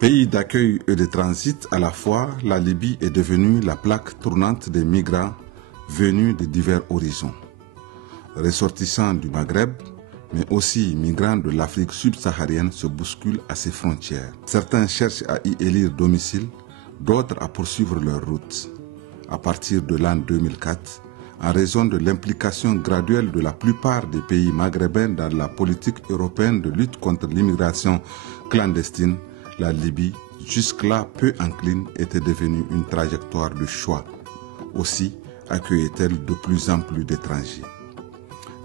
Pays d'accueil et de transit à la fois, la Libye est devenue la plaque tournante des migrants venus de divers horizons. Ressortissants du Maghreb, mais aussi migrants de l'Afrique subsaharienne se bousculent à ses frontières. Certains cherchent à y élire domicile, d'autres à poursuivre leur route. À partir de l'an 2004, en raison de l'implication graduelle de la plupart des pays maghrébins dans la politique européenne de lutte contre l'immigration clandestine, la Libye, jusque-là peu incline, était devenue une trajectoire de choix. Aussi accueillait-elle de plus en plus d'étrangers.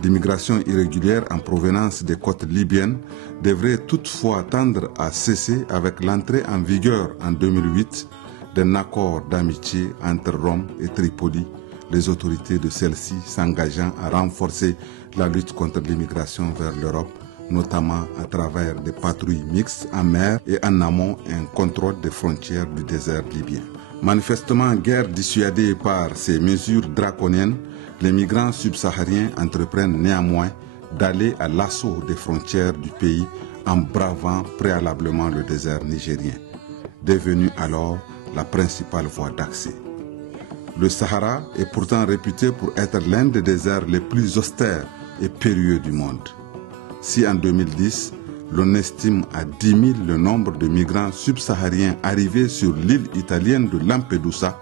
L'immigration irrégulière en provenance des côtes libyennes devrait toutefois tendre à cesser avec l'entrée en vigueur en 2008 d'un accord d'amitié entre Rome et Tripoli, les autorités de celle-ci s'engageant à renforcer la lutte contre l'immigration vers l'Europe, notamment à travers des patrouilles mixtes en mer et en amont un contrôle des frontières du désert libyen. Manifestement guère dissuadés par ces mesures draconiennes, les migrants subsahariens entreprennent néanmoins d'aller à l'assaut des frontières du pays en bravant préalablement le désert nigérien, devenu alors la principale voie d'accès. Le Sahara est pourtant réputé pour être l'un des déserts les plus austères et périlleux du monde. Si en 2010, l'on estime à 10 000 le nombre de migrants subsahariens arrivés sur l'île italienne de Lampedusa,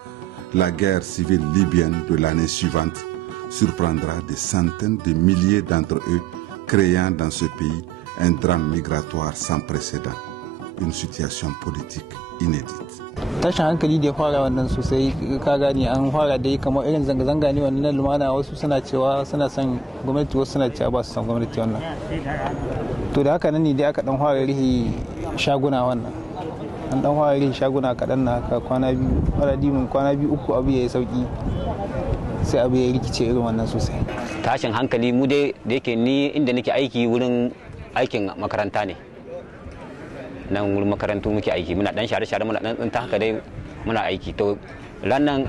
la guerre civile libyenne de l'année suivante surprendra des centaines de milliers d'entre eux, créant dans ce pays un drame migratoire sans précédent, une situation politique inédite. Tashin hankali da ya fara wannan sosai ka gani an fara dai kamar irin zanga-zanga ne wannan lumana wasu suna cewa suna son gwamnati wasu suna cewa ba su son gwamnati wannan. To da haka nan ne dai aka dan fara rihi shaguna wannan. An dan fara rihi shaguna kaɗan na ka kwana biyu, faradimin kwana biyu uku abu ya yi sauki sai abu ya rikice irin wannan sosai. Tashin hankali mu dai da yake ni inda nake aiki wurin aikin makaranta ne. Nan wurin makarantu muke aiki muna dan share-share muna dan ta haka dai muna aiki to ranar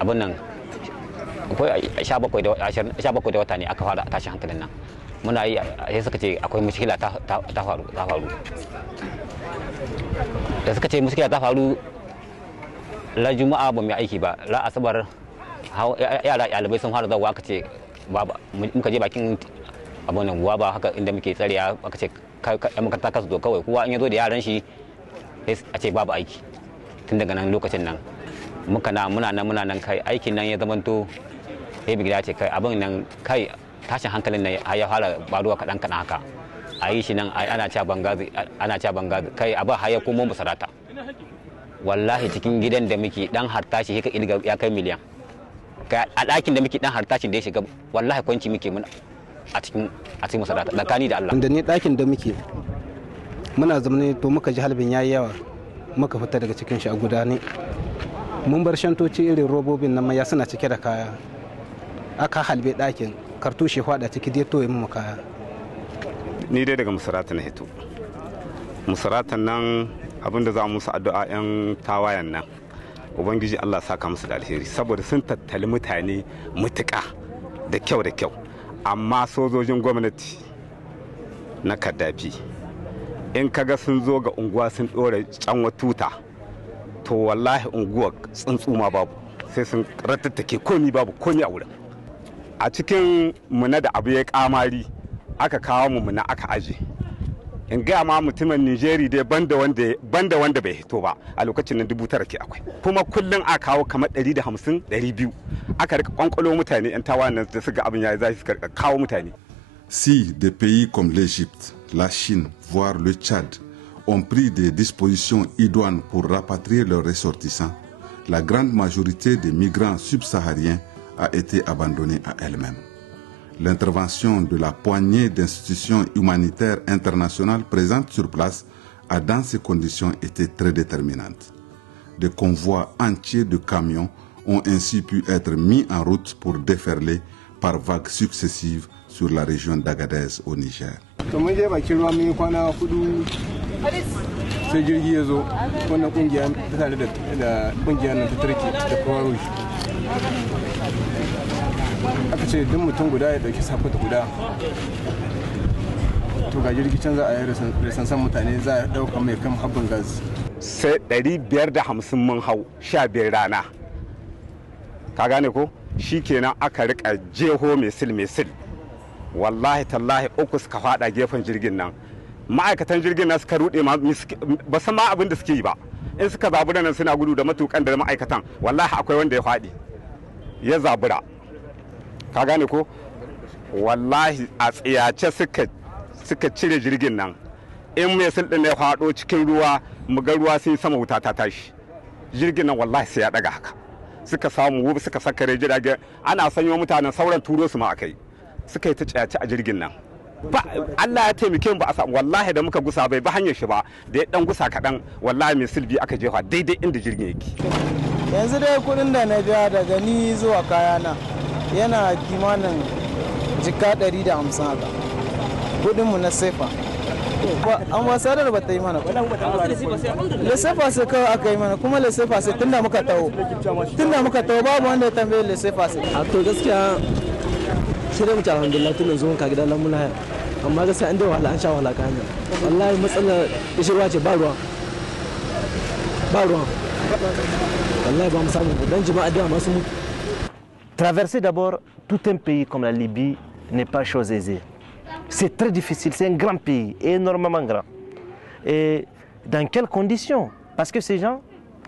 abun nan akwai 17 da wata ne aka fara tashin hankalin nan muna yi sai suka ce akwai mushkila ta faru da suka ce mushkila ta faru la juma'a ba mu aiki ba la asabar yara ɗalibai sun fara zawa aka ce baba muka je bakin abun nan ba haka inda muke tsariya aka ce yan makaranta kasu zo kawai kowa in ya zo da yaran shi a ce babu aiki tun daga nan lokacin nan muna nan kai aikin nan ya zamanto sai bigida ce kai abin nan kai tashin hankalin nan ya fara baruwa kaɗan haka a yi shi nan ana cewa bangazi kai abin har ya komo musarata wallahi cikin gidan da muke dan hartashi ya kai miliyan a ɗakin da muke dan hartashin da ya shiga wallahi kwanci muke muna a cikin masarauta tsakani da Allah. Da ne ɗakin da muke muna zamane to muka ji halbin yayi yawa muka fita daga cikin shi a gudane. Mun bar shantoci irin robobin nan ya suna cike da kaya. Aka halbe ɗakin kartushe hwada ciki dai toye mu kaya. Ni dai daga masarauta na hito. Masarautar nan abinda za mu musu addu'a 'yan tawayan nan. Ubangiji Allah saka musu da alheri saboda sun tattali mutane mutuƙa da kyau. Amma sojojin gwamnati na Kaddafi in kaga sun zo ga unguwa sun ɗora canwa tuta to wallahi unguwa tsuntsuma babu sai sun ratattake komi babu komi a wurin a cikin muna da abu ya kamari aka kawo mu muna aka aje in gaya ma mutumin Nijeri dai banda wanda bai hito ba a lokacin nan 9,000 ke akwai kuma kullum a kawo kamar 150-200 aka rika kwankwalo mutane yan tawayen da suka abin yayi zafi suka kawo mutane. Si des pays comme l'Égypte, la Chine, voire le Tchad ont pris des dispositions idoines pour rapatrier leurs ressortissants, la grande majorité des migrants subsahariens a été abandonnée à elle-même. L'intervention de la poignée d'institutions humanitaires internationales présentes sur place a dans ces conditions été très déterminante. Des convois entiers de camions ont ainsi pu être mis en route pour déferler par vagues successives sur la région d'Agadez au Niger. Aka ce duk mutum guda ya dauki safata guda to ga jirgi can za a yi resansan mutane za a ɗauka mai kan habbin gas sai 550 mun hau 15 rana ka gane ko shi kenan aka rika jeho mesil wallahi tallahi uku suka fada gefen jirgin nan ma'aikatan jirgin nan suka rude ba san ma abin da suke yi ba in suka zabura nan suna gudu da matukan da ma'aikatan wallahi akwai wanda ya fadi ya zabura ka gane ko wallahi a tsiyace suka cire jirgin nan in mesil din ya fado cikin ruwa muga ruwa sai sama wuta ta tashi jirgin nan wallahi sai ya daga haka suka samu suka sakare jirage ana sanyo mutanen sauran turo su ma akai suka yi ta tsayace a jirgin nan ba Allah ya taimake mu ba a samu wallahi da muka gusa bai ba hanyar shi ba da ya dan gusa kadan wallahi mai silbi aka jefa daidai inda jirgin yake yanzu dai kudin da na biya daga ni zuwa kayana yana kimanin jika 150 haka kudin mu na sefa ambasadar ba ta yi mana lesefa sai kawai aka yi mana kuma lesefa sai tunda muka taho babu wanda ya tambaye lesefa sai a to gaskiya sai dai mu ci alhamdulillah tun yanzu ka gidan lamun haya amma gaskiya an da wahala an sha wahala ka hanya wallahi matsalar ishirwa ce ba ruwa wallahi ba mu samu dan jama'a da masu mutu. Traverser d'abord tout un pays comme la Libye n'est pas chose aisée. C'est très difficile, c'est un grand pays, énormément grand. Et dans quelles conditions? Parce que ces gens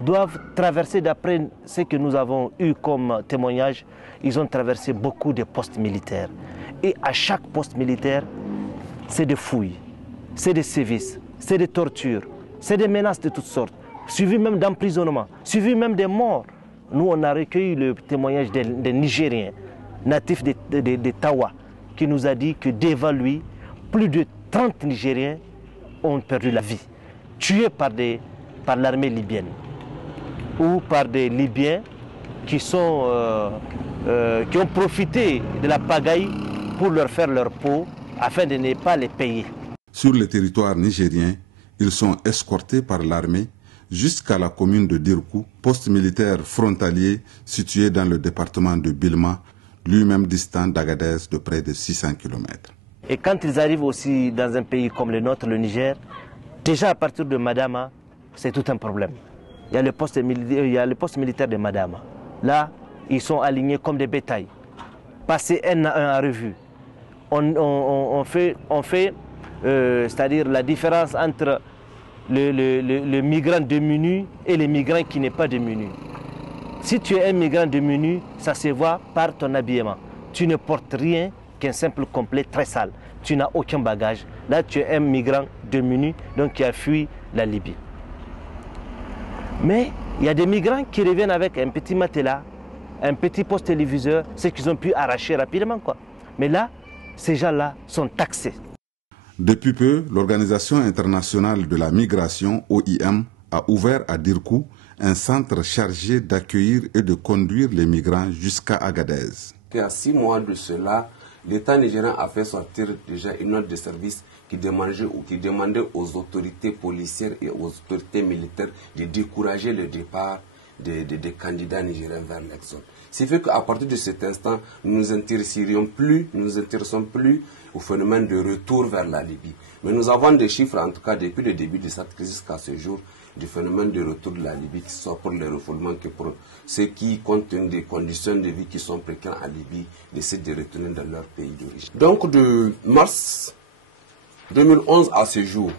doivent traverser, d'après ce que nous avons eu comme témoignage, ils ont traversé beaucoup de postes militaires. Et à chaque poste militaire, c'est des fouilles, c'est des sévices, c'est des tortures, c'est des menaces de toutes sortes, suivi même d'emprisonnement, suivi même des morts. Nous, on a recueilli le témoignage des Nigériens, natifs de Tawa, qui nous a dit que devant lui, plus de 30 Nigériens ont perdu la vie, tués par l'armée libyenne ou par des Libyens qui ont profité de la pagaille pour leur faire leur peau afin de ne pas les payer. Sur le territoire nigérien, ils sont escortés par l'armée jusqu'à la commune de Dirkou, poste militaire frontalier situé dans le département de Bilma, lui-même distant d'Agadez de près de 600 km. Et quand ils arrivent aussi dans un pays comme le nôtre, le Niger, déjà à partir de Madama, c'est tout un problème. Il y a le poste militaire de Madama. Là, ils sont alignés comme des bétails. Passer un à un en revue. On fait c'est-à-dire la différence entre le migrant démuni et le migrant qui n'est pas démuni. Si tu es un migrant démuni, ça se voit par ton habillement. Tu ne portes rien qu'un simple complet très sale. Tu n'as aucun bagage. Là, tu es un migrant démuni, donc qui a fui la Libye. Mais il y a des migrants qui reviennent avec un petit matelas, un petit poste téléviseur, ce qu'ils ont pu arracher rapidement, quoi. Mais là, ces gens-là sont taxés. Depuis peu, l'Organisation internationale de la migration, OIM, a ouvert à Dirkou un centre chargé d'accueillir et de conduire les migrants jusqu'à Agadez. Il y a 6 mois de cela, l'État nigérien a fait sortir déjà une note de service qui demandait aux autorités policières et aux autorités militaires de décourager le départ des candidats nigériens vers l'exode. Ce qui fait qu'à partir de cet instant, nous ne nous intéressons plus au phénomène de retour vers la Libye. Mais nous avons des chiffres, en tout cas depuis le début de cette crise jusqu'à ce jour, du phénomène de retour de la Libye, que ce soit pour les refoulements que pour ceux qui, compte tenu des conditions de vie qui sont précaires en Libye, décident de retourner dans leur pays d'origine. Donc de mars 2011 à ce jour,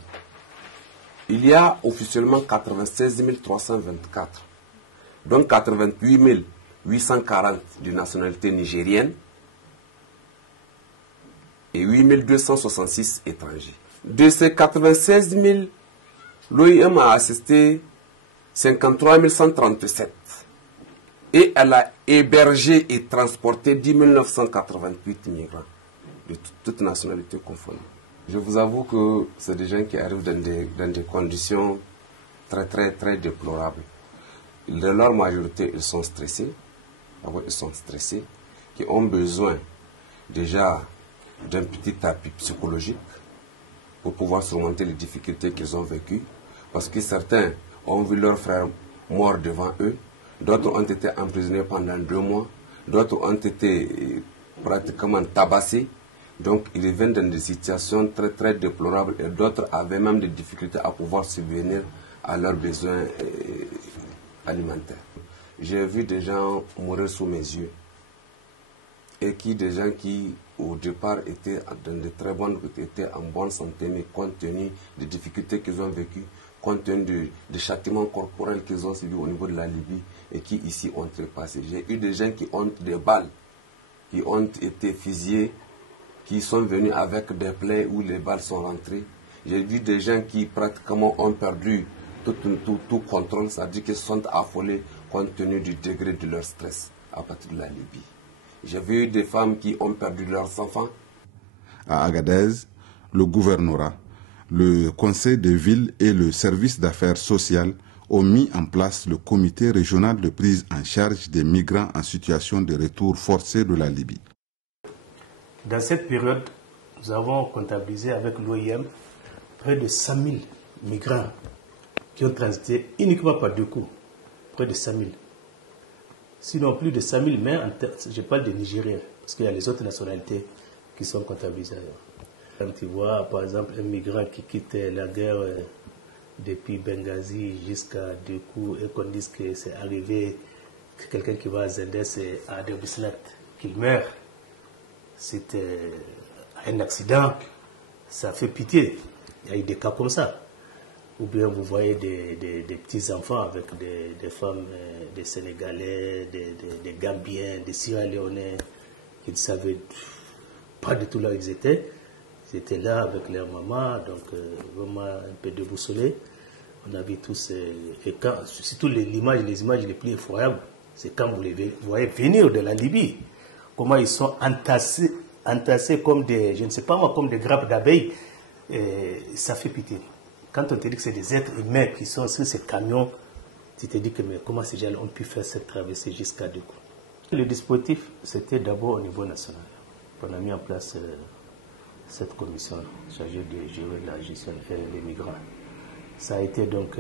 il y a officiellement 96 324, donc 88 840 de nationalité nigérienne et 8 266 étrangers. De ces 96 000, l'OIM a assisté 53 137 et elle a hébergé et transporté 10 988 migrants de toutes nationalités confondues. Je vous avoue que c'est des gens qui arrivent dans des conditions très déplorables. De leur majorité, ils sont stressés, qui ont besoin déjà d'un petit appui psychologique pour pouvoir surmonter les difficultés qu'ils ont vécues. Parce que certains ont vu leurs frères morts devant eux, d'autres ont été emprisonnés pendant 2 mois, d'autres ont été pratiquement tabassés, Donc ils viennent dans des situations très très déplorables et d'autres avaient même des difficultés à pouvoir subvenir à leurs besoins alimentaires. J'ai vu des gens mourir sous mes yeux et des gens qui au départ étaient en bonne santé, mais compte tenu des difficultés qu'ils ont vécues, compte tenu des châtiments corporels qu'ils ont subis au niveau de la Libye et qui ici ont trépassé. J'ai eu des gens qui ont des balles, qui ont été fusillés, qui sont venus avec des plaies où les balles sont rentrées. J'ai vu des gens qui pratiquement ont perdu tout contrôle, c'est-à-dire qu'ils sont affolés compte tenu du degré de leur stress à partir de la Libye. J'ai vu des femmes qui ont perdu leurs enfants. À Agadez, le gouvernorat, le conseil de ville et le service d'affaires sociales ont mis en place le comité régional de prise en charge des migrants en situation de retour forcé de la Libye. Dans cette période, nous avons comptabilisé avec l'OIM près de 100 000 migrants qui ont transité uniquement par 2 coups. Près de 100 000. Sinon plus de 100 000, mais je parle des Nigériens, parce qu'il y a les autres nationalités qui sont comptabilisées ailleurs. Quand tu vois, par exemple, un migrant qui quitte la guerre depuis Benghazi jusqu'à Dekou et qu'on dise que c'est arrivé que quelqu'un qui va à Zendès et à Derbislat, qu'il meurt, c'est un accident, ça fait pitié. Il y a eu des cas comme ça. Ou bien vous voyez des petits-enfants avec des femmes, des Sénégalais, des Gambiens, des Sierra-Léonais, qui ne savaient pas du tout là où ils étaient. Ils étaient là avec leur maman, donc vraiment un peu déboussolés. On a vu tous, et quand, surtout les images les plus effroyables, c'est quand vous les voyez venir de la Libye, comment ils sont entassés comme des, je ne sais pas moi, comme des grappes d'abeilles, ça fait pitié. Quand on te dit que c'est des êtres humains qui sont sur ces camions, tu te dis que mais comment ces gens ont pu faire cette traversée jusqu'à Dekou. Le dispositif, c'était d'abord au niveau national. On a mis en place cette commission chargée de gérer la gestion des migrants. Ça a été donc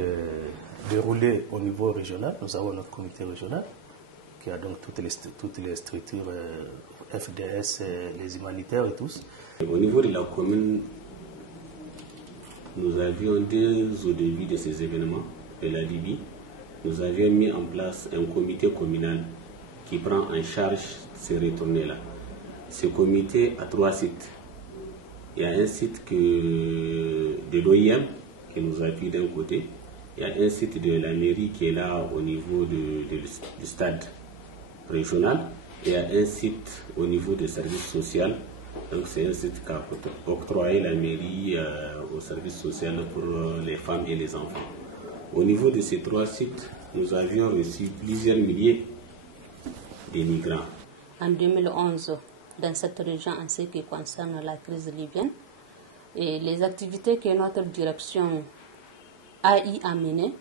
déroulé au niveau régional. Nous avons notre comité régional qui a donc toutes les structures FDS, les humanitaires et tous. Au niveau de la commune, nous avions au début de ces événements de la Libye, nous avions mis en place un comité communal qui prend en charge ces retournées-là. Ce comité a 3 sites. Il y a un site de l'OIM qui nous appuie d'un côté. Il y a un site de la mairie qui est là au niveau du stade régional. Et il y a un site au niveau du service social. Donc c'est un site qu'a octroyé la mairie au service social pour les femmes et les enfants. Au niveau de ces 3 sites, nous avions reçu plusieurs milliers de migrants. En 2011, dans cette région en ce qui concerne la crise libyenne, et les activités que notre direction a y amenées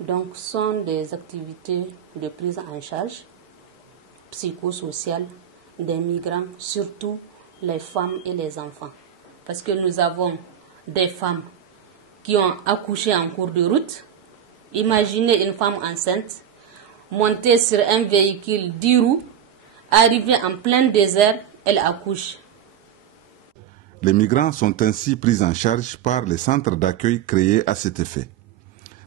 donc, sont des activités de prise en charge psychosociale des migrants, surtout les femmes et les enfants. Parce que nous avons des femmes qui ont accouché en cours de route. Imaginez une femme enceinte monter sur un véhicule 10 roues, arriver en plein désert, elle accouche. Les migrants sont ainsi pris en charge par les centres d'accueil créés à cet effet.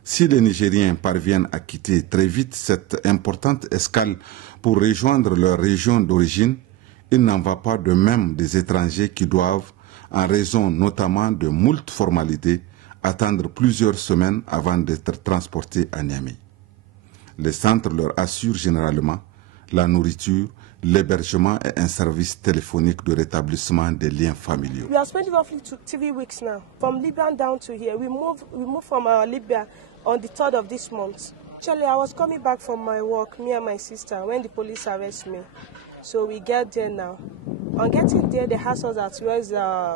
Si les Nigériens parviennent à quitter très vite cette importante escale pour rejoindre leur région d'origine, il n'en va pas de même des étrangers qui doivent, en raison notamment de moult formalités, attendre plusieurs semaines avant d'être transportés à Niamey. Les centres leur assurent généralement la nourriture, l'hébergement et un service téléphonique de rétablissement des liens familiaux. We are spending roughly 3 weeks now. From Libya down to here. We moved from Libya on the 3rd of this month. Actually, I was coming back from my work, me and my sister, when the police arrested me. So we get there now. On getting there, they asked us that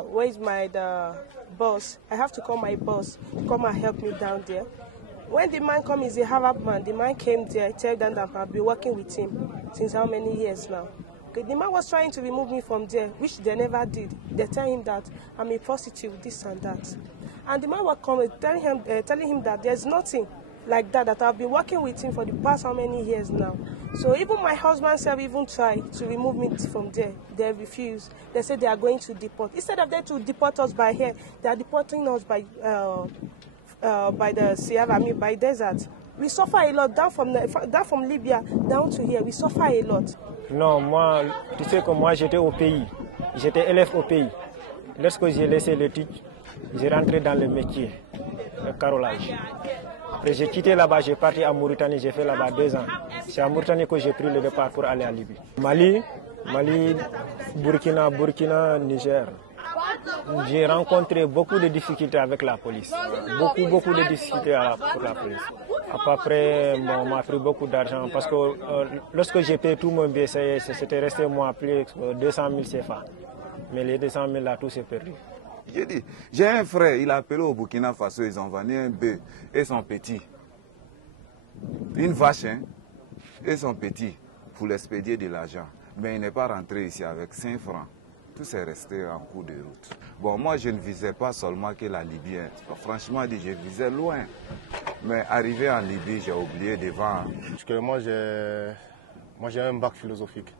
where is my boss. I have to call my boss to come and help me down there. When the man came, he's a Arab man. The man came there, tell them that I've been working with him since how many years now. Okay, the man was trying to remove me from there, which they never did. They tell him that I'm a prostitute, this and that. And the man was coming, telling him that there's nothing like that I've been working with him for the past how many years now. So even my husband self even tried to remove me from there. They refused. They said they are going to deport. Instead of them to deport us by air, they are deporting us by the Sierra, I mean by desert. We suffer a lot down from Libya down to here. We suffer a lot. Non, moi, tu sais que moi j'étais au pays. J'étais élève au pays. Lorsque j'ai laissé l'étude, j'ai rentré dans le métier, le carrelage. Après j'ai quitté là-bas, j'ai parti à Mauritanie, j'ai fait là-bas 2 ans. C'est à Mauritanie que j'ai pris le départ pour aller à Libye. Mali, Burkina, Niger. J'ai rencontré beaucoup de difficultés avec la police. Beaucoup de difficultés pour la police. À peu près, on m'a pris beaucoup d'argent parce que lorsque j'ai payé tout mon billet, c'était resté moi plus 200 000 CFA. Mais les 200 000 là, tout s'est perdu. J'ai dit, j'ai un frère, il a appelé au Burkina Faso, ils ont vendu un bœuf et son petit. Une vache, hein, et son petit, pour l'expédier de l'argent. Mais il n'est pas rentré ici avec 5 francs. Tout s'est resté en cours de route. Bon, moi, je ne visais pas seulement que la Libye. Franchement, je visais loin. Mais arrivé en Libye, j'ai oublié devant. Parce que moi, j'ai un bac philosophique.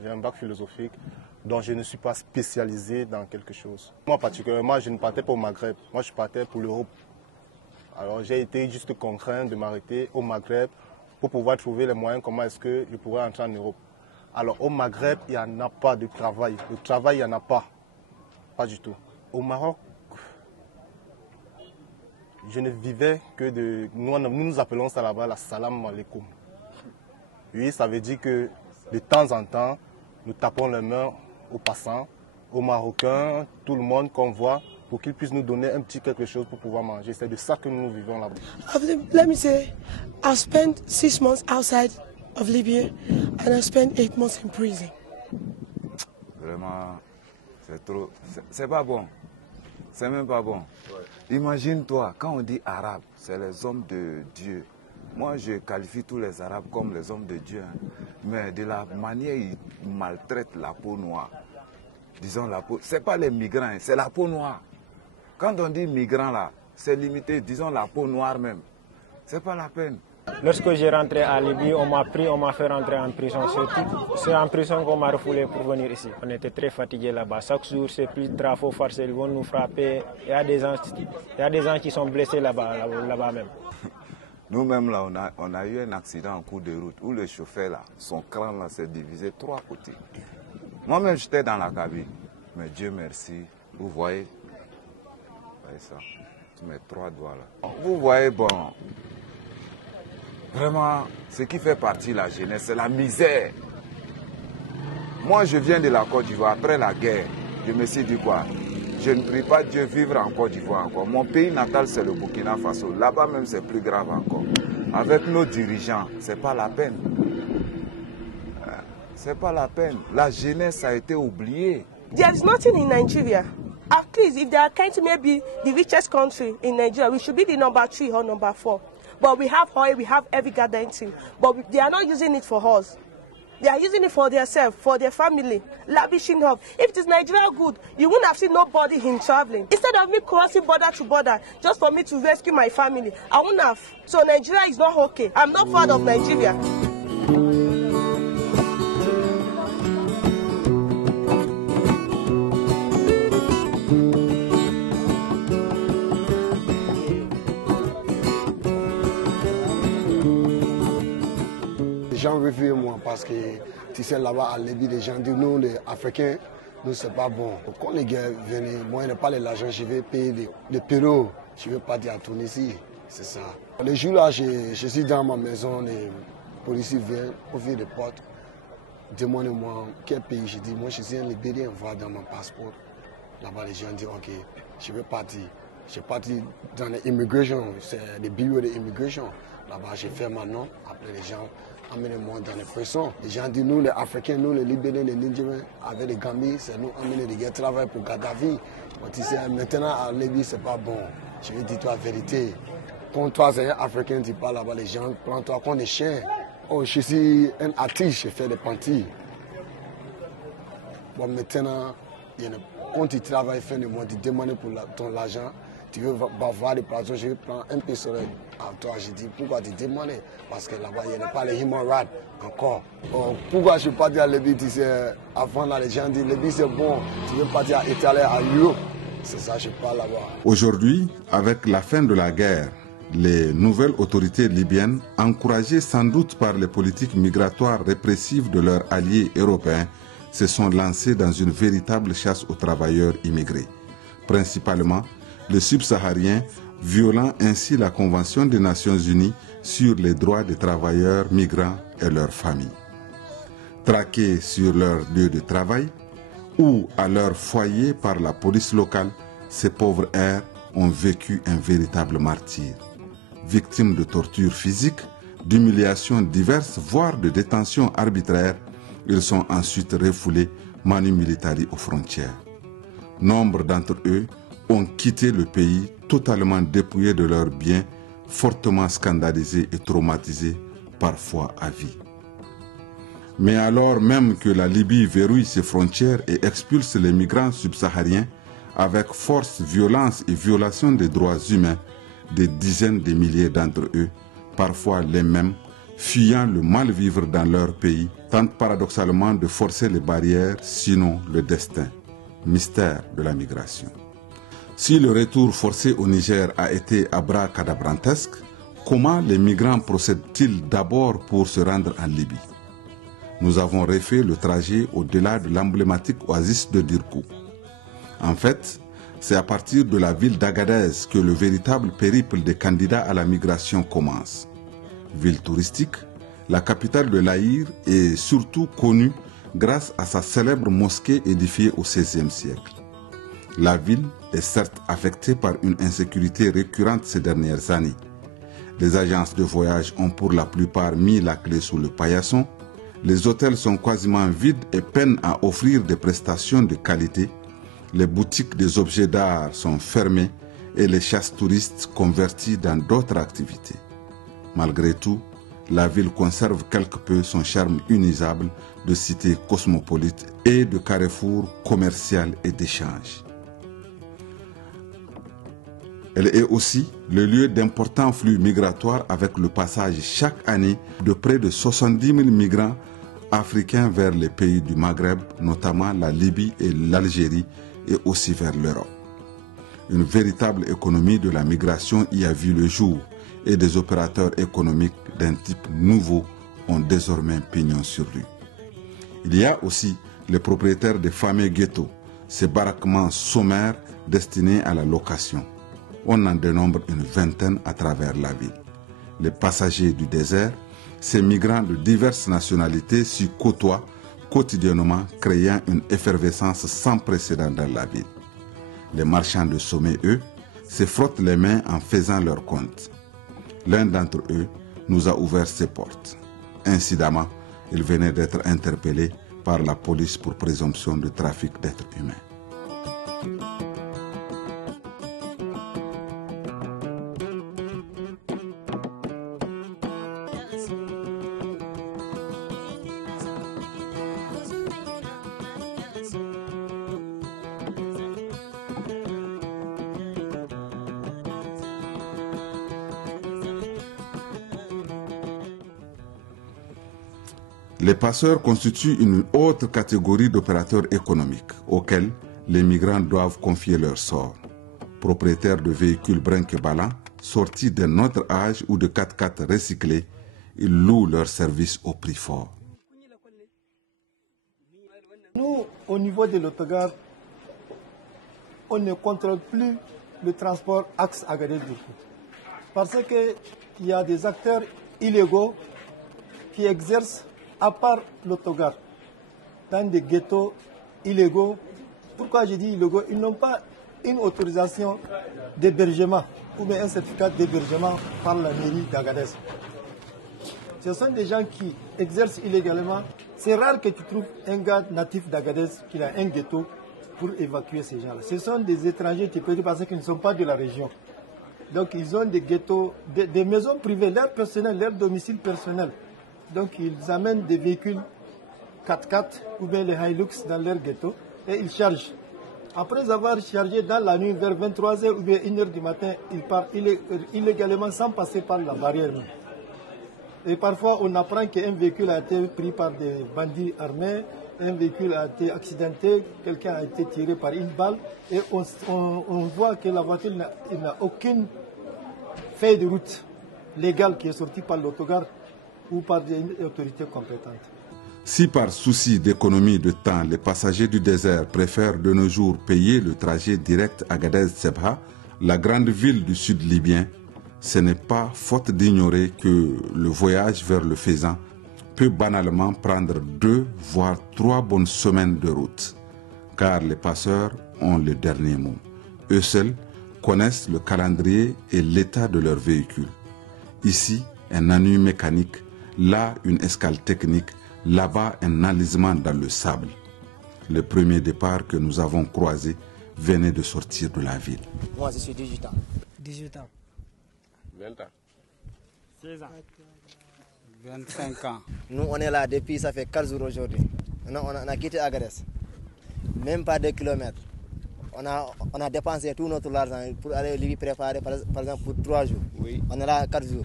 J'ai un bac philosophique, donc je ne suis pas spécialisé dans quelque chose. Moi, particulièrement, je ne partais pas au Maghreb. Moi, je partais pour l'Europe. Alors, j'ai été juste contraint de m'arrêter au Maghreb pour pouvoir trouver les moyens comment est-ce que je pourrais entrer en Europe. Alors au Maghreb, il n'y en a pas de travail. Le travail, il n'y en a pas. Pas du tout. Au Maroc, je ne vivais que de... Nous appelons ça là-bas la salam alaikum. Oui, ça veut dire que de temps en temps, nous tapons les mains aux passants, aux Marocains, tout le monde qu'on voit, pour qu'ils puissent nous donner un petit quelque chose pour pouvoir manger. C'est de ça que nous vivons là-bas. Let me say, I've spent 6 months outside of Libya and I spent 8 months in prison. Vraiment, c'est trop... C'est pas bon. C'est même pas bon. Ouais. Imagine-toi, quand on dit arabe, c'est les hommes de Dieu. Moi, je qualifie tous les arabes comme les hommes de Dieu. Hein. Mais de la manière ils maltraitent la peau noire. Disons la peau... C'est pas les migrants, c'est la peau noire. Quand on dit migrants là, c'est limité, disons la peau noire même. C'est pas la peine. Lorsque j'ai rentré à Libye, on m'a fait rentrer en prison. C'est en prison qu'on m'a refoulé pour venir ici. On était très fatigués là-bas. Chaque jour, c'est plus de travaux farcés, ils vont nous frapper. Il y a des gens qui sont blessés là-bas même. Nous-mêmes, là, on a eu un accident en cours de route où le chauffeur, là, son crâne là, s'est divisé 3 côtés. Moi-même, j'étais dans la cabine. Mais Dieu merci, vous voyez ça, mes 3 doigts là. Vous voyez, bon... Vraiment, ce qui fait partie de la jeunesse, c'est la misère. Moi, je viens de la Côte d'Ivoire, après la guerre. Je me suis dit quoi? Je ne prie pas Dieu vivre en Côte d'Ivoire encore. Mon pays natal, c'est le Burkina Faso. Là-bas même, c'est plus grave encore. Avec nos dirigeants, c'est pas la peine. C'est pas la peine. La jeunesse a été oubliée. There is nothing in Nigeria. At least, if they are kind to maybe the richest country in Nigeria, we should be the number 3 or number 4. But we have oil, we have every goddamn thing. But they are not using it for us. They are using it for themselves, for their family, lavishing up. If it is Nigeria good, you wouldn't have seen nobody in traveling. Instead of me crossing border to border, just for me to rescue my family, I wouldn't have. So Nigeria is not okay. I'm not proud of Nigeria. Les gens reviennent moi parce que tu sais là-bas à Libye, les gens disent nous les Africains, nous c'est pas bon. Quand les gars viennent, moi je n'ai pas l'argent, je vais payer le Pérou, je vais partir à Tunisie, c'est ça. Les jours là, je suis dans ma maison, les policiers viennent, ouvrent les portes, demandent-moi quel pays. Je dis moi je suis un Libérien, on va dans mon passeport. Là-bas les gens disent ok, je vais partir. Je suis parti dans l'immigration, c'est le bureau d'immigration. Là-bas j'ai fait mon nom, après les gens amenez-moi dans les prisons. Les gens disent nous les Africains, nous les Libériens, les Nigériens, avec les Gambiens, c'est nous amener des gars travailler pour Gaddafi. Maintenant à Libye c'est pas bon. Je vais dire toi la vérité. Quand toi c'est un Africain, tu parles là-bas, les gens prennent toi comme des chiens. Oh, je suis un artiste, je fais des panties. Bon maintenant, quand tu travailles fin de mois, tu demandes pour ton argent, tu veux voir des plateaux, je vais prendre un peu sur À toi, je dis, pourquoi tu demandes? Parce que là-bas, il n'y a pas les human rights encore. Pourquoi je partais à Libye? Tu sais, avant, là, les gens disent, Libye, c'est bon, tu veux partir à Italie, à Europe. C'est ça, je parle là-bas. Aujourd'hui, avec la fin de la guerre, les nouvelles autorités libyennes, encouragées sans doute par les politiques migratoires répressives de leurs alliés européens, se sont lancées dans une véritable chasse aux travailleurs immigrés, principalement les subsahariens, violant ainsi la Convention des Nations Unies sur les droits des travailleurs migrants et leurs familles. Traqués sur leur lieu de travail ou à leur foyer par la police locale, ces pauvres airs ont vécu un véritable martyre. Victimes de tortures physiques, d'humiliations diverses, voire de détentions arbitraires, ils sont ensuite refoulés manu militari aux frontières. Nombre d'entre eux ont quitté le pays totalement dépouillés de leurs biens, fortement scandalisés et traumatisés, parfois à vie. Mais alors même que la Libye verrouille ses frontières et expulse les migrants subsahariens, avec force, violence et violation des droits humains, des dizaines de milliers d'entre eux, parfois les mêmes, fuyant le mal-vivre dans leur pays, tentent paradoxalement de forcer les barrières, sinon le destin. Mystère de la migration. Si le retour forcé au Niger a été abracadabrantesque, comment les migrants procèdent-ils d'abord pour se rendre en Libye? Nous avons refait le trajet au-delà de l'emblématique oasis de Dirkou. En fait, c'est à partir de la ville d'Agadez que le véritable périple des candidats à la migration commence. Ville touristique, la capitale de l'Aïr est surtout connue grâce à sa célèbre mosquée édifiée au XVIe siècle. La ville est certes affectée par une insécurité récurrente ces dernières années. Les agences de voyage ont pour la plupart mis la clé sous le paillasson. Les hôtels sont quasiment vides et peinent à offrir des prestations de qualité. Les boutiques des objets d'art sont fermées et les chasses touristes converties dans d'autres activités. Malgré tout, la ville conserve quelque peu son charme inisable de cité cosmopolite et de carrefour commercial et d'échange. Elle est aussi le lieu d'importants flux migratoires avec le passage chaque année de près de 70 000 migrants africains vers les pays du Maghreb, notamment la Libye et l'Algérie, et aussi vers l'Europe. Une véritable économie de la migration y a vu le jour et des opérateurs économiques d'un type nouveau ont désormais pignon sur rue. Il y a aussi les propriétaires des fameux ghettos, ces baraquements sommaires destinés à la location. On en dénombre une vingtaine à travers la ville. Les passagers du désert, ces migrants de diverses nationalités s'y côtoient quotidiennement, créant une effervescence sans précédent dans la ville. Les marchands de sommet, eux, se frottent les mains en faisant leur compte. L'un d'entre eux nous a ouvert ses portes. Incidemment, il venait d'être interpellé par la police pour présomption de trafic d'êtres humains. Les passeurs constituent une autre catégorie d'opérateurs économiques auxquels les migrants doivent confier leur sort. Propriétaires de véhicules brinque-ballants, sortis d'un autre âge ou de 4x4 recyclés, ils louent leurs services au prix fort. Nous, au niveau de l'autogare, on ne contrôle plus le transport axe Agadez-Dirkou. Parce qu'il y a des acteurs illégaux qui exercent à part l'autogare, dans des ghettos illégaux. Pourquoi je dis illégaux? Ils n'ont pas une autorisation d'hébergement ou bien un certificat d'hébergement par la mairie d'Agadez. Ce sont des gens qui exercent illégalement. C'est rare que tu trouves un gars natif d'Agadez qui a un ghetto pour évacuer ces gens-là. Ce sont des étrangers, tu peux dire, parce qu'ils ne sont pas de la région. Donc ils ont des ghettos, des maisons privées, leur personnel, leur domicile personnel. Donc ils amènent des véhicules 4x4 ou bien les Hilux dans leur ghetto et ils chargent. Après avoir chargé dans la nuit vers 23h ou bien 1h du matin, il part illégalement sans passer par la barrière. Et parfois, on apprend qu'un véhicule a été pris par des bandits armés, un véhicule a été accidenté, quelqu'un a été tiré par une balle, et on voit que la voiture n'a aucune feuille de route légale qui est sortie par l'autogare ou par des autorités compétentes. Si par souci d'économie de temps, les passagers du désert préfèrent de nos jours payer le trajet direct Agadez-Sebha, la grande ville du sud libyen, ce n'est pas faute d'ignorer que le voyage vers le Fezzan peut banalement prendre 2 voire 3 bonnes semaines de route. Car les passeurs ont le dernier mot. Eux seuls connaissent le calendrier et l'état de leur véhicule. Ici, un ennui mécanique, là une escale technique, là-bas un enlisement dans le sable. Le premier départ que nous avons croisé venait de sortir de la ville. Moi, je suis 18 ans. 18 ans. 20 ans. 16 ans. 25 ans. Nous, on est là depuis, ça fait 4 jours aujourd'hui. On a quitté Agadez. Même pas 2 kilomètres. On a dépensé tout notre argent pour aller lui préparer, par exemple, pour 3 jours. Oui. On est là 4 jours.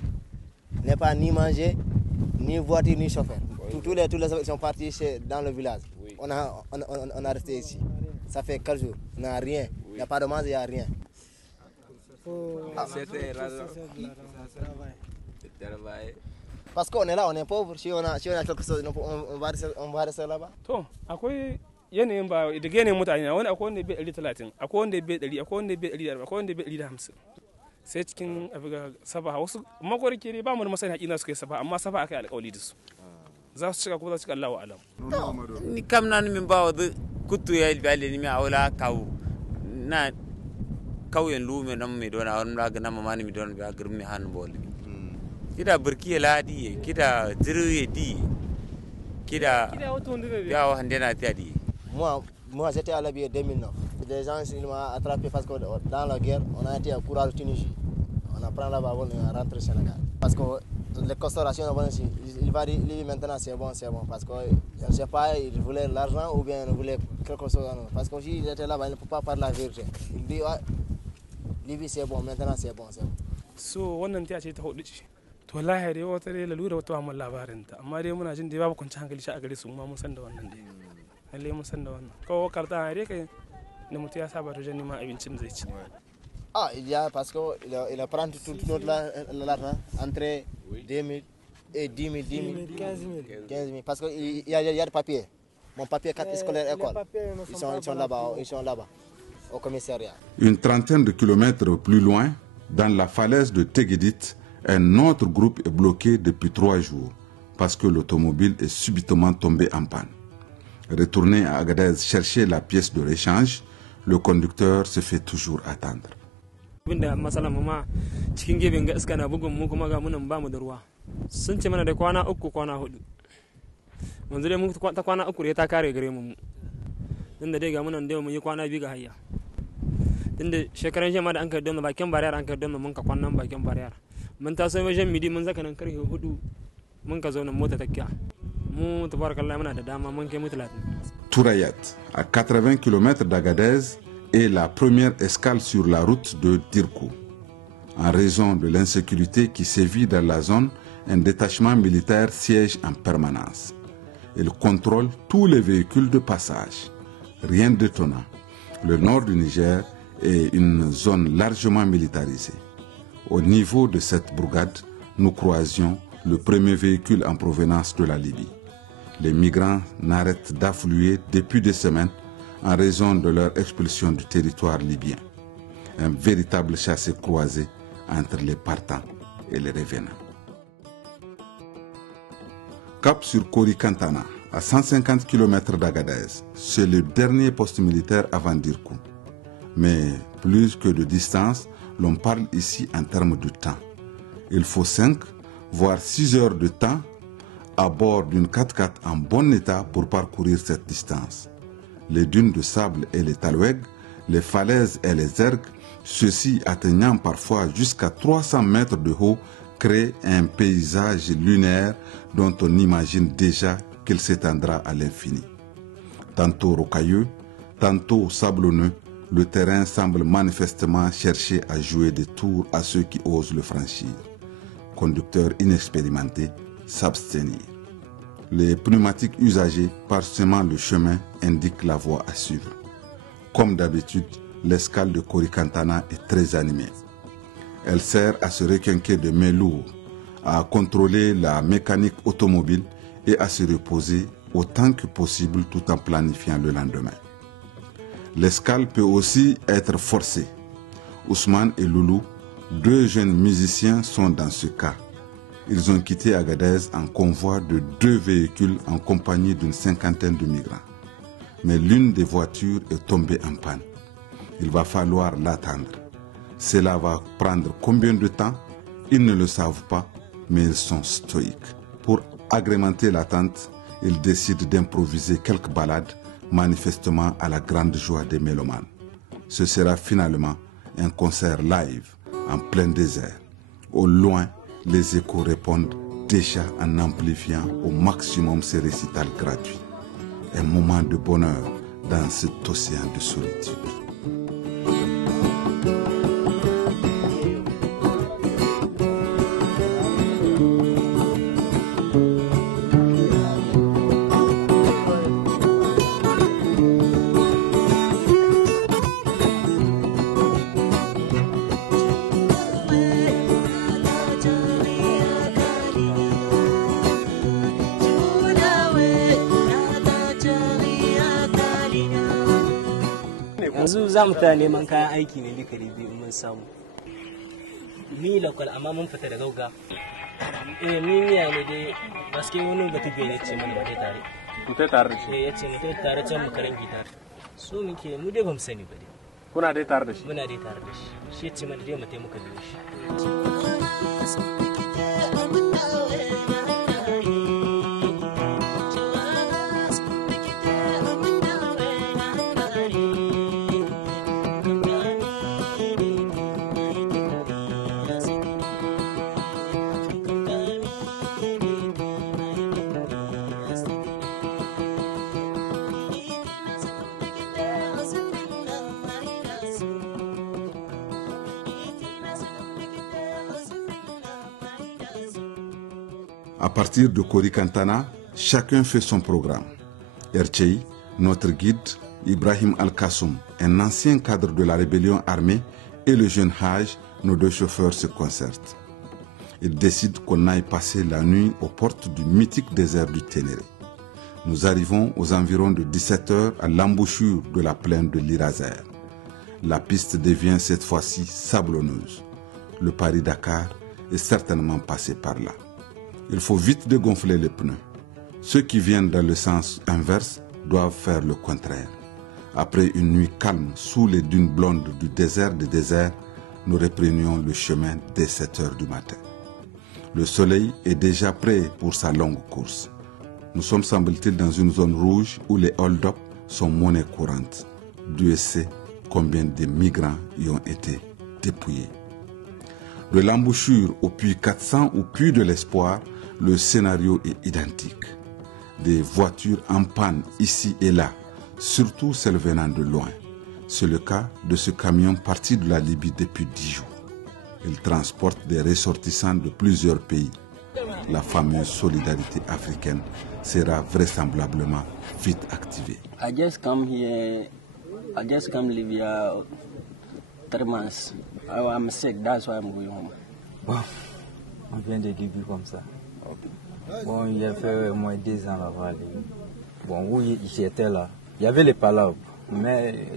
On n'a pas ni mangé, ni voiture, ni chauffeur. Oui. Tous les sont partis dans le village. Oui. On a resté ici. Ça fait 4 jours. On n'a rien. Il n'y a pas de manger, il n'y a rien. Parce qu'on est là, on est pauvre. Si on a quelque chose, on va rester là-bas. yanayin ba daga yanayin mutane wani akwai wanda bai 130 akwai wanda bai 100 akwai wanda bai 140 akwai wanda bai 150 sai cikin abiga saba wasu magwarki ne ba mu da masani hakina suka yi saba amma saba akai alƙawari da su za su cika ko za su cika Allahu alam ni kam nan min ba wadu kutu ya bale ni mi awla kawu na kauyen lume nan mi dona wani daga nan mamani mi dona ba girmi han bol kida burkiye ladi kida jiruye di kida ya hande na tiadi. Moi j'étais à Libye 2009. Des gens ils m'ont attrapé parce que dans la guerre, on a été à Courage Tunisie. On apprend là-bas, on est rentré au Sénégal. Parce que les constellations, il va dire lui maintenant c'est bon. Parce que je ne sais pas, il voulait l'argent ou bien il voulait quelque chose. Parce que s'il était là-bas, il ne peut pas parler la vérité. Il dit Libye c'est bon, maintenant c'est bon. So wannan ta ce ta hudu ce. To wallahi dai wata dai lalura wata mun labarin ta amma dai muna jin dai babu kwanci hankali shi a gare su ma mun san da wannan dai. Lalle mun san da wannan. Kawo karta dai kai da mutum ya saba da wajen neman abincin zai ci. Ah, il y a parce qu'il a pris tout notre l'argent entre 2000 et 10 000, 15 000. Parce qu'il y a des papiers. Mon papier 4 scolaire école. Ils sont là-bas, au commissariat. Une trentaine de kilomètres plus loin, dans la falaise de Teguedit, un autre groupe est bloqué depuis 3 jours parce que l'automobile est subitement tombée en panne. Retourné à Agadez chercher la pièce de réchange, le conducteur se fait toujours attendre. Abinda matsalar mu ma cikin gefen ga iska na bugun mu kuma ga munan ba mu da ruwa sun ce mana da kwana 3 kwana 4 yanzu dai mun ta kwana 3 dai ta kare gare mu tunda dai ga munan dai mun yi kwana 2 ga hayya tunda shekaran jama da an kai don bakin bariyar an kai don mun ka kwannan bakin bariyar mun ta sai wajen midi mun zaka nan karfe 4 mun ka zo nan mota ta kiya mu tabarakallah muna da dama mun kai mu 30. Tourayat, à 80 km d'Agadez, est la première escale sur la route de Dirkou. En raison de l'insécurité qui sévit dans la zone, un détachement militaire siège en permanence. Il contrôle tous les véhicules de passage. Rien d'étonnant. Le nord du Niger est une zone largement militarisée. Au niveau de cette bourgade, nous croisions le premier véhicule en provenance de la Libye. Les migrants n'arrêtent d'affluer depuis des semaines en raison de leur expulsion du territoire libyen. Un véritable chassé-croisé entre les partants et les revenants. Cap sur Kori-Kantana, à 150 km d'Agadez, c'est le dernier poste militaire avant Dirkou. Mais plus que de distance, l'on parle ici en termes de temps. Il faut 5 voire 6 heures de temps à bord d'une 4x4 en bon état pour parcourir cette distance. Les dunes de sable et les talouegs, les falaises et les ergues, ceux-ci atteignant parfois jusqu'à 300 mètres de haut, créent un paysage lunaire dont on imagine déjà qu'il s'étendra à l'infini. Tantôt rocailleux, Tantôt sablonneux, le terrain semble manifestement chercher à jouer des tours à ceux qui osent le franchir. Conducteurs inexpérimentés, s'abstenir. Les pneumatiques usagés parsemant le chemin indiquent la voie à suivre. Comme d'habitude, l'escale de Korikantana est très animée. Elle sert à se requinquer de mains lourdes, à contrôler la mécanique automobile et à se reposer autant que possible tout en planifiant le lendemain. L'escale peut aussi être forcée. Ousmane et Loulou, deux jeunes musiciens, sont dans ce cas. Ils ont quitté Agadez en convoi de 2 véhicules en compagnie d'une 50aine de migrants. Mais l'une des voitures est tombée en panne. Il va falloir l'attendre. Cela va prendre combien de temps? Ils ne le savent pas, mais ils sont stoïques. Pour agrémenter l'attente, ils décident d'improviser quelques ballades, manifestement à la grande joie des mélomanes. Ce sera finalement un concert live en plein désert. Au loin, les échos répondent déjà en amplifiant au maximum ces récitals gratuits. Un moment de bonheur dans cet océan de solitude. yanzu za mu taya neman kayan aiki ne duka da biyu mun samu ni lokal amma mun fita da gauga ni miya ne dai gaske wani batu bai ne ce mana mutai tare da shi ya ce mutai tare can mu karan gitar so muke mu dai bamu sani ba dai kuna dai tare da shi muna dai tare da shi shi ya ce mana dai mutai muka biyo shi À partir de Korikantana, chacun fait son programme. Erchei, notre guide, Ibrahim Al-Kassoum, un ancien cadre de la rébellion armée, et le jeune Haj, nos 2 chauffeurs se concertent. Ils décident qu'on aille passer la nuit aux portes du mythique désert du Ténéré. Nous arrivons aux environs de 17h à l'embouchure de la plaine de l'Irazer. La piste devient cette fois-ci sablonneuse. Le Paris-Dakar est certainement passé par là. Il faut vite dégonfler les pneus. Ceux qui viennent dans le sens inverse doivent faire le contraire. Après une nuit calme sous les dunes blondes du désert des déserts, nous reprenions le chemin dès 7h du matin. Le soleil est déjà prêt pour sa longue course. Nous sommes, semble-t-il, dans une zone rouge où les hold-up sont monnaie courante. Dieu sait combien de migrants y ont été dépouillés. De l'embouchure au puits 400 ou puits de l'espoir, le scénario est identique. Des voitures en panne ici et là, surtout celles venant de loin. C'est le cas de ce camion parti de la Libye depuis 10 jours. Il transporte des ressortissants de plusieurs pays. La fameuse solidarité africaine sera vraisemblablement vite activée. I just come here, I just come live here 3 months. I'm sick, that's why I'm going home. Bon, on vient de Libye comme ça. Bon, il a fait au moins 2 ans là-bas. Bon, où j'étais là, il y avait les palabres, mais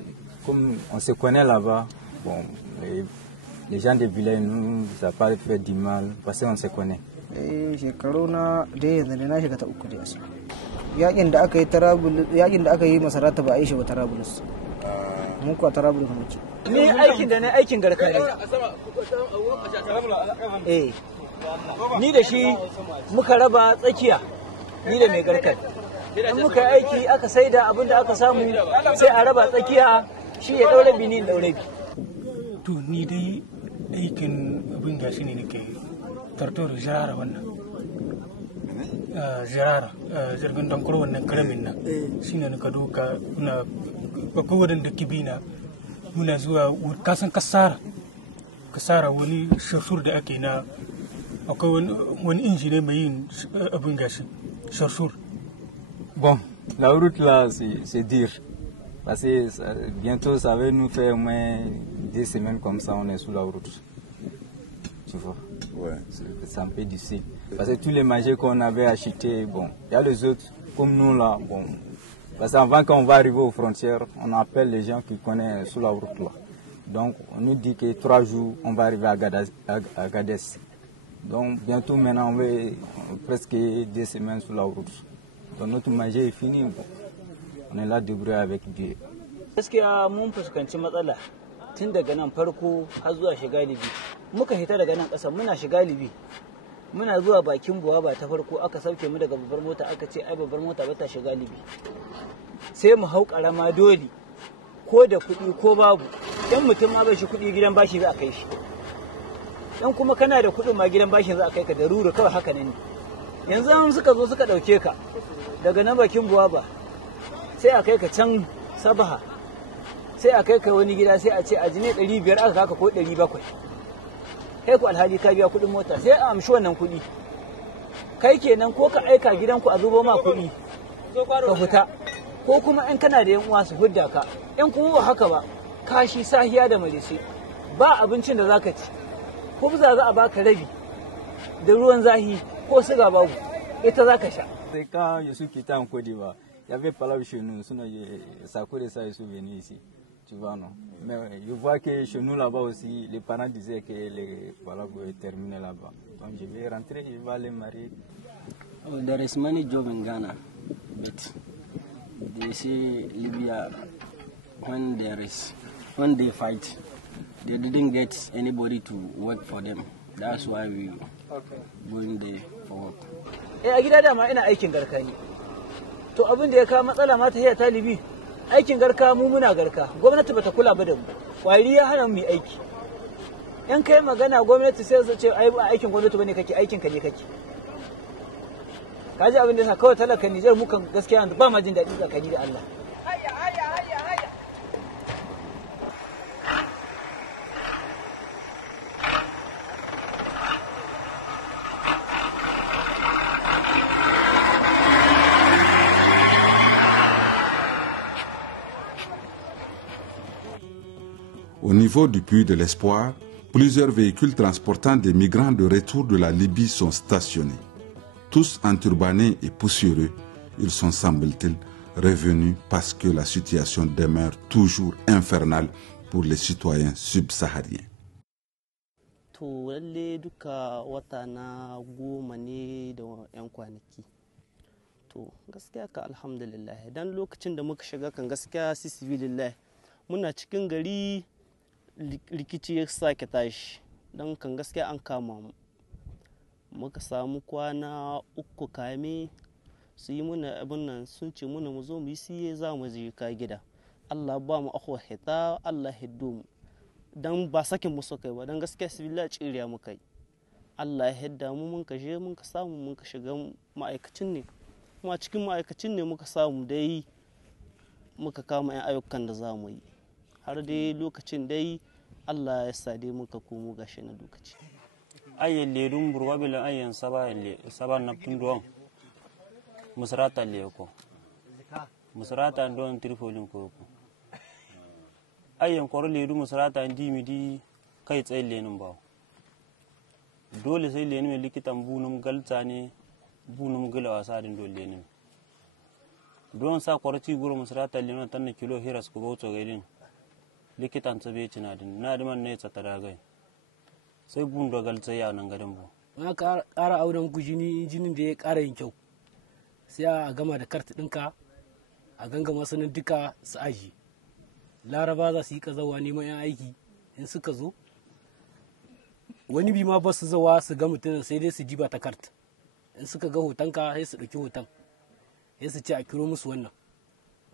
comme on se connaît là-bas, bon, les gens de village nous, ça n'a pas fait du mal, parce qu'on se connaît. Shekaru na da yanzu na shiga ta uku da yasu. Yakin da aka yi Masarata ba a yi shi ba Tarabulus. Mun kuwa Tarabulus muke. Ni aikin da na aikin garka ne. Ni da shi muka raba tsakiya, ni da mai garkar. In muka yi aiki aka saida abin da aka samu sai a raba tsakiya shi ya daure bi ni daure bi. To ni dai aikin abin gashi ne nake tartor jara wannan. zirara jirgin don kuro wannan karamin nan shine na ka doka na bakwai wadanda kibina muna zuwa kasan kasara wani shafur da ake na akwai wani inji ne mai yin abin gashi shafur. Bon, la route là c'est dur parce que bientôt ça va nous faire au moins 2 semaines comme ça on est sous la route. Tu vois, ouais, c'est un peu difficile. Parce que tous les mangers qu'on avait achetés, bon, il y a les autres, comme nous là, bon. Parce qu'avant qu'on va arriver aux frontières, on appelle les gens qui connaissent sur la route là. Donc on nous dit que 3 jours, on va arriver à Agadez. Donc bientôt maintenant, on va presque 2 semaines sur la route. Donc notre manger est fini, bon. On est là débrouillé avec Dieu. Gaskiya mun fuskanci matsala tun daga nan farko har zuwa shiga Libi. Muka hita daga nan ƙasa muna shiga Libi. Muna zuwa bakin Buwaba ta farko aka sauke mu daga babbar mota aka ce ai babbar mota ba ta shiga Libi. Sai mu hau karama dole ko da kuɗi ko babu. Dan mutum ma bai shi kuɗi gidan bashi za a kai shi. Dan kuma kana da kuɗin ma gidan bashin za a kai ka da ruru kawai haka ne. Yanzu an suka zo suka ɗauke ka daga nan bakin Buwaba sai a kai ka can Sabaha sai a kai ka wani gida sai a ce a jine 500 aka kaka ko 700 kai ku alhali ka biya kuɗin mota sai a amshi wannan kuɗi kai kenan ko ka aika gidanku a zubo ma kuɗi ka fita ko kuma in kana da yan uwa su hudda ka in kuma ba haka ba kashi sahiya da malice ba abincin da zaka ci kubza za a baka rabi da ruwan zahi ko siga babu ita zaka sha. C'est quand je suis quitté en Côte d'Ivoire, il y avait pas là chez nous, sinon ça coûtait ça, je suis venu ici. Tu vois, non. Mais je vois que chez nous là-bas aussi, les parents disaient que les voilà, vous terminer là-bas. Donc je vais rentrer, je vais aller marier. There is many jobs in Ghana, but they say Libya, when they fight, they didn't get anybody to work for them. That's why we going there for work. A gida dama ina aikin garka ne. To abin da ya kawo matsala ma ta talibi aikin garka mu muna garka gwamnati bata kula ba da mu kwari ya hana mu aiki in kai magana gwamnati sai su ce ai ba aikin gwamnati bane kake aikin ka ne kake kaji abin da yasa kawai talaka Nijar mu kan gaskiya ba ma jin daɗi tsakani da Allah. Au niveau du puits de l'Espoir, plusieurs véhicules transportant des migrants de retour de la Libye sont stationnés. Tous enturbanés et poussiéreux, ils sont, semble-t-il, revenus parce que la situation demeure toujours infernale pour les citoyens subsahariens. To lalle duka wata na 10 ne da 'yan kwanaki. To gaskiya ka alhamdulillah dan lokacin da muka shiga kan gaskiya sisibilillah muna cikin gari rikici ya sake tashi don kan gaskiya an kama mu muka samu kwana 3 kame su yi muna abin nan sun ce muna mu zo mu yi siye za mu je ka gida Allah ba mu akhwa hita Allah hiddu mu dan ba sakin mu so kai ba dan gaskiya sibilla ciriya mu kai Allah ya hidda mu mun ka je mun ka samu mun ka shiga ma'aikacin ne kuma cikin ma'aikacin ne muka samu dai muka kama 'yan ayyukan da za mu yi har dai lokacin dai Allah ya sade muka komo gashi na lokaci ayyan ledun burwabilan ayyan saba na tundon musrata leko musrata don trifolin koko ayyan kwaro ledu musrata dimidi kai tsayin lenin ba dole sai lenin mai likitan bunum galta ne bunum gila wasa din dole lenin don sa kwarci guru musrata lenin tanna kilo hiras ko goto gaidin likitan tsabe cina din na diman ne ta taragai sai bun da galta ya nan garin bu na ƙara auren ku jinin da ya ƙara yin kyau sai a gama da karti ɗinka a gangama sanin duka su aji laraba za su yi kazawa neman 'yan aiki in suka zo wani bi ma ba su zawa su ga mutumin sai dai su diba ta kart in suka ga hotonka sai su ɗauki hoton sai su ce a kiro musu wannan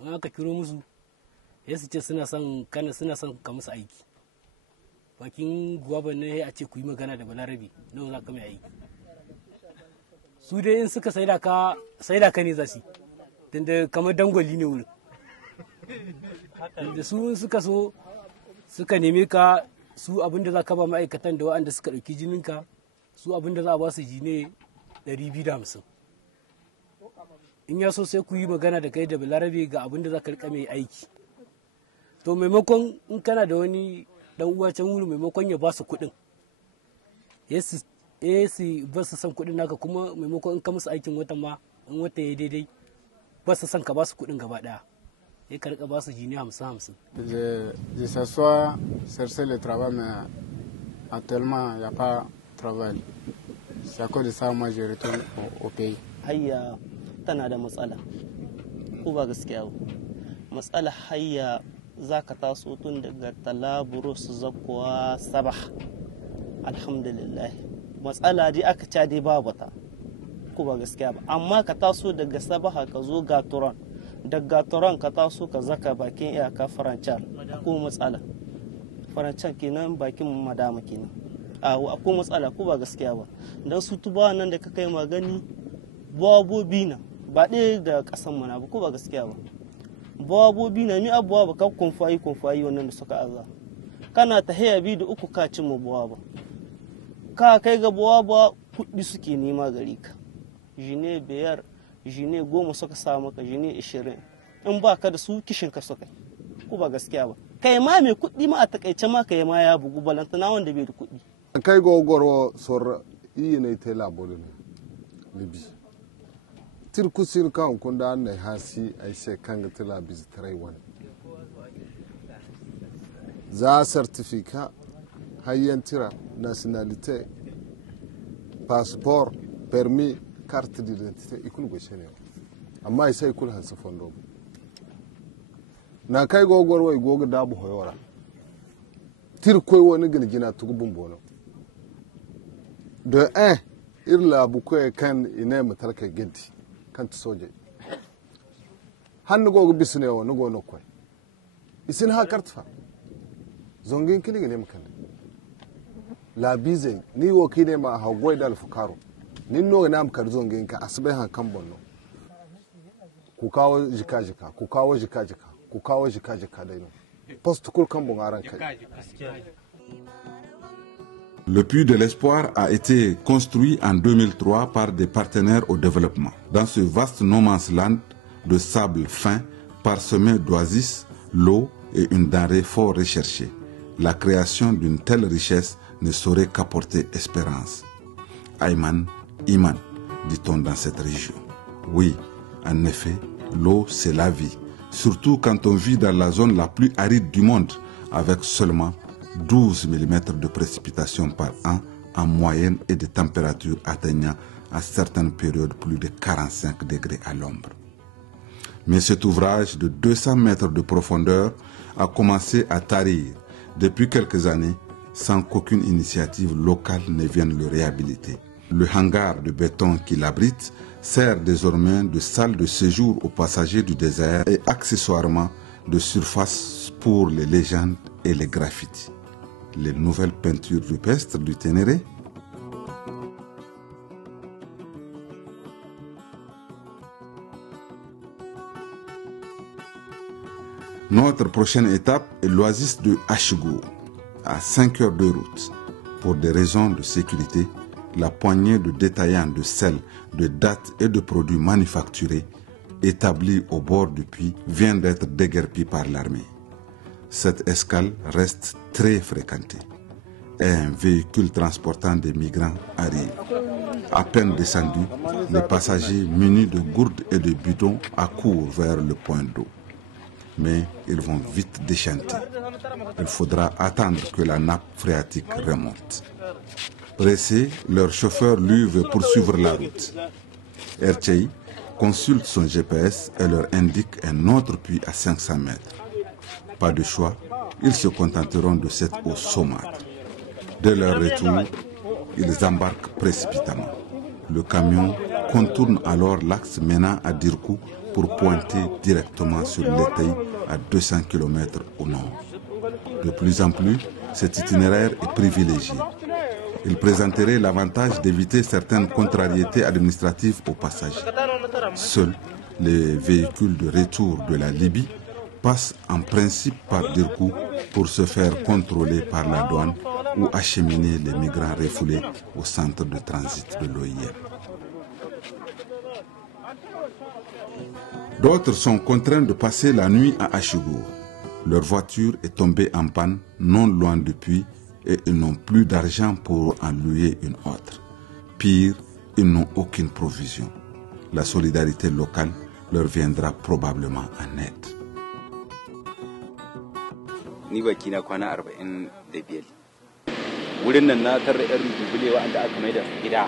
in aka kiro musu sai su ce suna son ka musu aiki bakin guwaban ne a ce ku yi magana da balarabe nawa za ka mai aiki su dai in suka saida ka ne za su tunda kamar dangwali ne wurin da su suka so suka neme ka su abinda za ka ba ma'aikatan da waɗanda suka ɗauki jininka su abinda za a ba su jine 250 in ya so sai ku yi magana da kai da balarabe ga abinda za ka rika mai aiki to maimakon in kana da wani dan uwa can wuri maimakon ya ba su kuɗin su ba su san kuɗin naka kuma maimakon in ka musu aikin watan ma in wata ya daidai ba su san ka ba su kuɗin gaba ɗaya et quelqu'un va se gêner à 50. Je s'assois, chercher le travail, mais actuellement, il n'y a pas de travail. C'est à cause de ça moi je retourne au pays. Hayya tana da matsala. Ko ba gaskiya ba. Matsala hayya za ka taso tun daga Talaburus zakkuwa Sabah. Alhamdulillah. Matsala dai aka ca dai babu ta. Ko ba gaskiya ba. Amma ka taso daga Sabah ka zo ga Turan. Daga Turan ka taso ka zaka bakin iyaka Farancar ko matsala. Farancar kenan bakin madama kenan. Akwai matsala ko ba gaskiya ba. Dan su tuba nan da ka kai magani babobi na ba ɗaya da ƙasan mana ba ko ba gaskiya ba. Babobi na ni abuwa ba ka kumfayi wannan da suka aza. Kana ta haya bi da uku ka cin mabuwa ba. Ka kai ga buwa ba kuɗi suke nema gari ka. Jine biyar jine 10 suka sa maka jine 20 in ba ka da su kishin ka suka ko ba gaskiya ba kai ma mai kuɗi ma a takaice ma kai ma ya bugu balantana wanda bai da kuɗi kai gogoro sor iyi ne te labolo ne libi tirku sir kan kunda ne hasi ai se kan ga tila biz trai wani za certificat hayyan tira nationalité passeport permis carte d'identité ikul go shene amma sai ikul hansa fondo na kai gogor wai gogo dabu hoyora tir koy woni gina tugu bumbono de irla bu ko kan ine matarka gedi kan soje hannu gogo bisne wo no go no koy isin ha kartfa zongin kili ne mkan la bize ni wo kine ma ha goydal fukaro ninno na amkar zongin ka asibai han kan bonno ku kawo jika ku kawo jika ku kawo jika dai no post kul kan bon aran kai. Le Puy de l'Espoir a été construit en 2003 par des partenaires au développement. Dans ce vaste no man's land de sable fin, parsemé d'oasis, l'eau est une denrée fort recherchée. La création d'une telle richesse ne saurait qu'apporter espérance. Ayman Iman, dit-on dans cette région. Oui, en effet, l'eau c'est la vie, surtout quand on vit dans la zone la plus aride du monde, avec seulement 12 mm de précipitations par an en moyenne et des températures atteignant à certaines périodes plus de 45 degrés à l'ombre. Mais cet ouvrage de 200 mètres de profondeur a commencé à tarir depuis quelques années sans qu'aucune initiative locale ne vienne le réhabiliter. Le hangar de béton qui l'abrite sert désormais de salle de séjour aux passagers du désert et accessoirement de surface pour les légendes et les graffitis. Les nouvelles peintures rupestres du Ténéré. Notre prochaine étape est l'oasis de Achigou, à 5 heures de route. Pour des raisons de sécurité, la poignée de détaillants de sel, de dattes et de produits manufacturés établis au bord du puits vient d'être déguerpie par l'armée. Cette escale reste très fréquentée. Un véhicule transportant des migrants arrive. À peine descendu, les passagers munis de gourdes et de bidons accourent vers le point d'eau. Mais ils vont vite déchanter. Il faudra attendre que la nappe phréatique remonte. Pressés, leur chauffeur lui veut poursuivre la route. RCI consulte son GPS et leur indique un autre puits à 500 mètres. Pas de choix, ils se contenteront de cette eau saumâtre. Dès leur retour, ils embarquent précipitamment. Le camion contourne alors l'axe menant à Dirkou pour pointer directement sur l'Étaï à 200 km au nord. De plus en plus, cet itinéraire est privilégié. Il présenterait l'avantage d'éviter certaines contrariétés administratives au passage. Seuls les véhicules de retour de la Libye passent en principe par Dirkou pour se faire contrôler par la douane ou acheminer les migrants refoulés au centre de transit de l'OIM. D'autres sont contraints de passer la nuit à Achigour. Leur voiture est tombée en panne non loin du puits et ils n'ont plus d'argent pour en louer une autre. Pire, ils n'ont aucune provision. La solidarité locale leur viendra probablement en aide. Ni baki na kwana 45 wurin nan na tarra yar dubule wanda aka mai da gida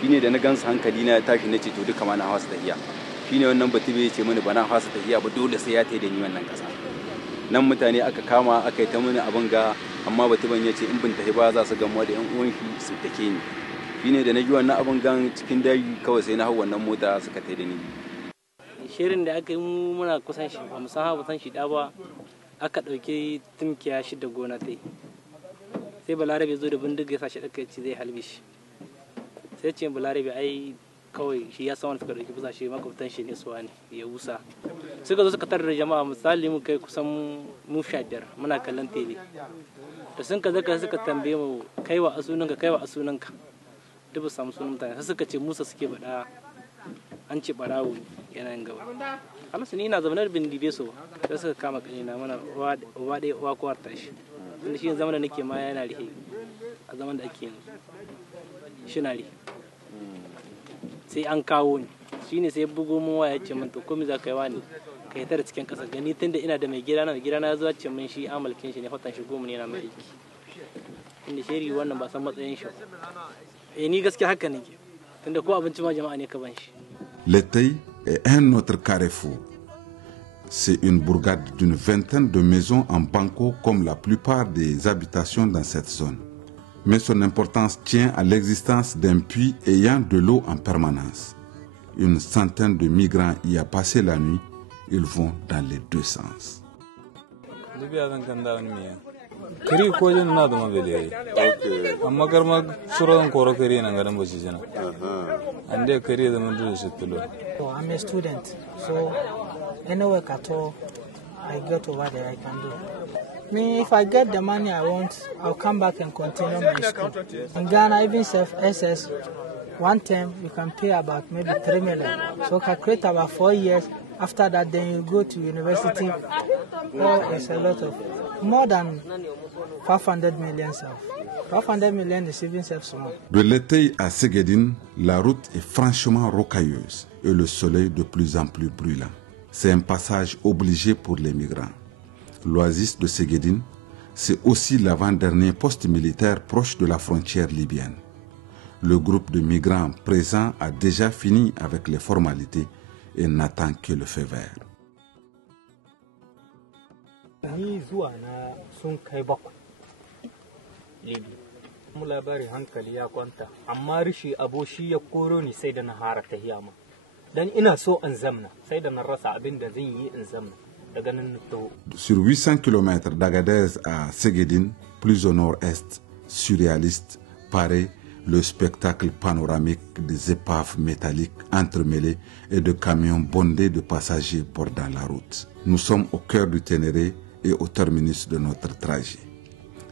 shine da na gansu hankali na tashi na ce to duka ma na hausa tahiya shine wannan batube ya ce mini bana hausa tahiya ba dole sai ya tayi da ni wannan kasa nan mutane aka kama aka yi ta mini abin ga amma batuban ya ce in bin tahi ba za su gamuwa da yan uwan shi su take ni shine da na ji wannan abin gan cikin daji kawai sai na hau wannan mota suka tayi da ni. Shirin da aka yi muna kusan shi ba mu san hawa san shi da ba aka ɗauki tumkiya shi da gona ta yi sai balarabe zo da bindiga ya sa shi ɗaka ce zai halbe shi sai ce balarabe ai kawai shi ya san wani suka ɗauki bisa shi makwabtan shi ne suwa ne ya wusa suka zo suka tarar da jama'a misali mu kai kusan mu 15 muna kallon tele da sun ka zaka suka tambaye mu kai wa asunanka duk ba samu sunan mutane sai suka ce musa suke bada an ce barawo yana yin gaba alasu ni ina zamanar bin dibe so sai suka kama kanina mana uwa ɗaya uwa kowar tashi tunda shi zaman da nake ma yana rihe a zaman da ake yanzu shi na rihe sai an kawo ni shine sai bugo mun waya ce min to komai za ka yi wani ka yi tare cikin ƙasa gani tunda ina da mai gidana ya zo ce min shi amalkin shi ne hotan shi goma ne yana mai aiki inda sheri wannan ba san matsayin shi ni gaskiya haka nake tunda ko abinci ma jama'a ne ka ban shi. L'Étei est un autre carrefour. C'est une bourgade d'une vingtaine de maisons en banco comme la plupart des habitations dans cette zone. Mais son importance tient à l'existence d'un puits ayant de l'eau en permanence. Une centaine de migrants y a passé la nuit. Ils vont dans les deux sens. Kiri ko jin na da mabele amma garma suran koro kiri nan garan bashi jina ande kiri da mun da shi tulo. I'm a student, so any work at all I get over there I can do. Me, if I get the money I want, I'll come back and continue my school. In Ghana, even self-SS, one term you can pay about maybe 3 million. So calculate about 4 years. After that, then you go to university. Well, it's a lot of more than 500 million self. 500 million is even self-small. De l'Étei à Ségedine, la route est franchement rocailleuse et le soleil de plus en plus brûlant. C'est un passage obligé pour les migrants. L'oasis de Ségedine, c'est aussi l'avant-dernier poste militaire proche de la frontière libyenne. Le groupe de migrants présent a déjà fini avec les formalités et n'attend que le feu vert. Ni zuwa na sun kai 7 Libya. Mu labari hankali ya kwanta, amma rishi aboshi ya koro ni sai da na hara ta hiyama. Dan ina so in zamna, sai da na rasa abin da zan yi in zamna. Daga nan to. Sur 800 km d'Agadez à Ségedine, plus au nord-est, surréaliste, paraît le spectacle panoramique des épaves métalliques entremêlées et de camions bondés de passagers bordant la route. Nous sommes au cœur du Ténéré et au terminus de notre trajet.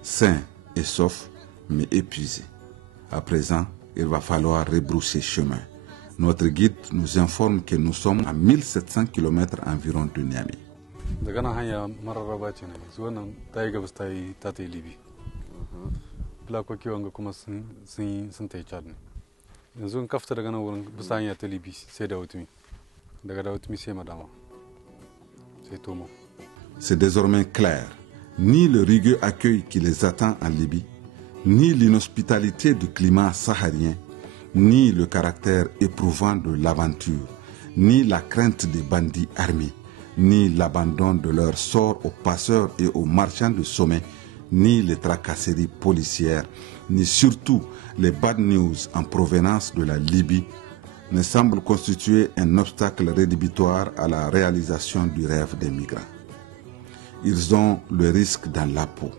Sains et saufs, mais épuisés. À présent, il va falloir rebrousser chemin. Notre guide nous informe que nous sommes à 1700 km environ de Niamey. daga nan hanya mararraba ce ne zuwa nan ta yi gabas ta yi libi filakoki wanga kuma sun ta yi chad ne yanzu in kafta daga nan wurin bisa hanya ta libi sai da wutumi daga da wutumi sai madama sai tomo. C'est désormais clair, ni le rigueux accueil qui les attend en Libye, ni l'inhospitalité du climat saharien, ni le caractère éprouvant de l'aventure, ni la crainte des bandits armés, ni l'abandon de leur sort aux passeurs et aux marchands de sommet, ni les tracasseries policières, ni surtout les bad news en provenance de la Libye, ne semblent constituer un obstacle rédhibitoire à la réalisation du rêve des migrants. Ils ont le risque dans la peau.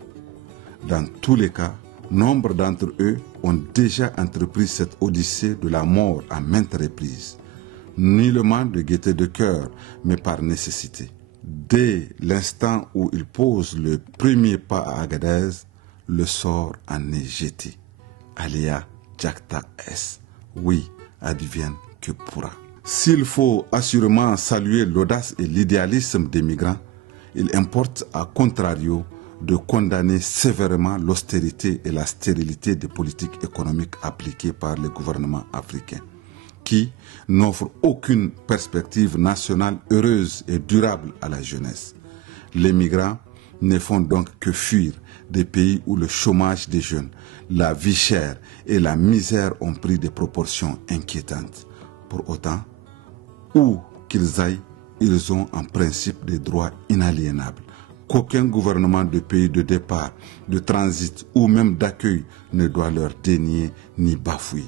Dans tous les cas, Nombre d'entre eux ont déjà entrepris cette odyssée de la mort à maintes reprises, nullement de gaieté de cœur, mais par nécessité. Dès l'instant où ils posent le premier pas à Agadez, le sort en est jeté. Aléa jacta est. Oui, advienne que pourra. S'il faut assurément saluer l'audace et l'idéalisme des migrants, il importe à contrario de condamner sévèrement l'austérité et la stérilité des politiques économiques appliquées par les gouvernements africains, qui n'offrent aucune perspective nationale heureuse et durable à la jeunesse. Les migrants ne font donc que fuir des pays où le chômage des jeunes, la vie chère et la misère ont pris des proportions inquiétantes. Pour autant, où qu'ils aillent, ils ont en principe des droits inaliénables qu'aucun gouvernement de pays de départ, de transit ou même d'accueil ne doit leur dénier ni bafouer.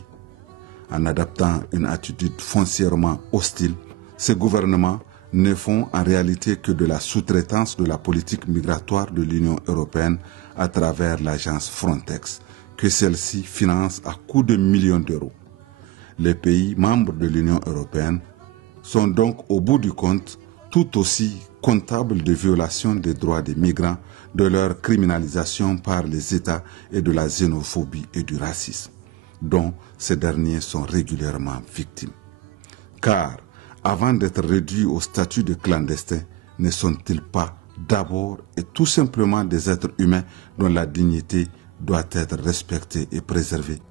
En adaptant une attitude foncièrement hostile, ces gouvernements ne font en réalité que de la sous-traitance de la politique migratoire de l'Union européenne à travers l'agence Frontex, que celle-ci finance à coups de millions d'euros. Les pays membres de l'Union européenne sont donc au bout du compte tout aussi comptables de violations des droits des migrants, de leur criminalisation par les États et de la xénophobie et du racisme, dont ces derniers sont régulièrement victimes. Car, avant d'être réduits au statut de clandestins, ne sont-ils pas d'abord et tout simplement des êtres humains dont la dignité doit être respectée et préservée?